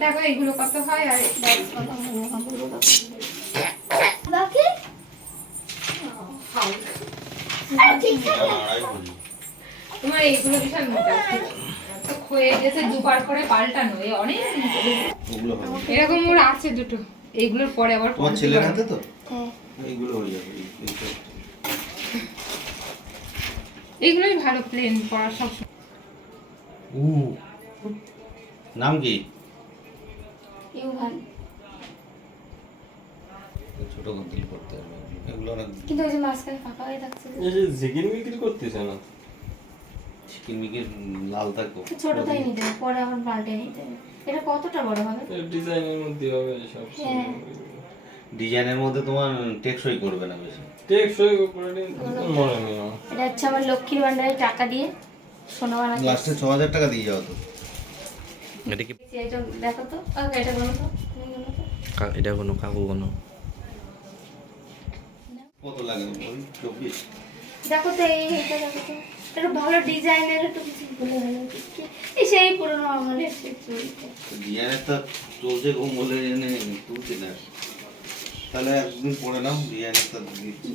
দেখো এইগুলো কত হয় আর বাকি তোমার এইগুলো বিশাল মোটা তো ক্ষয়ে গেছে দুবার করে পাল্টানো এই অনেক এরকম ওর আছে দুটো এইগুলোর পরে আবার তোমার ছেলের হাতে তো হ্যাঁ এইগুলো হয়ে যাবে এইগুলোই ভালো প্লেন পরা সব নাম কি ইউভান ছোট গন্তিল করতে হবে এগুলো অনেক কিন্তু ওই যে মাঝখানে ফাঁকা হয়ে থাকছে এই যে জিগির বিক্রি করতেছে না চিকেন মিকের লাল থাকবো ছোটটাই নিতে হবে পরে আবার পাল্টে নিতে হবে এটা কতটা বড় হবে এর ডিজাইনের মধ্যে হবে সব হ্যাঁ ডিজাইনের মধ্যে তোমার টেকসই করবে না বেশি টেকসই করে মনে নেই আমার। এটা হচ্ছে আমার লক্ষ্মীর ভান্ডারে টাকা দিয়ে সোনা বানাতে লাস্টে 6000 টাকা দিয়ে যাও তো এটা কি এটা দেখো তো এটা বলো তো তুমি বলো তো এটা কোনো কাকু কোনো কত লাগে ওই 24 দেখো তো এইটা দেখো তো একটু ভালো ডিজাইনের একটু কিছু বলে ভালো এই সেই পুরোনো আমলের সেই চুড়িটা ডিজাইনের তো চলছে কম বলে এনে তুলছি না তাহলে একদিন পরে নাও ডিজাইনের তো দিচ্ছি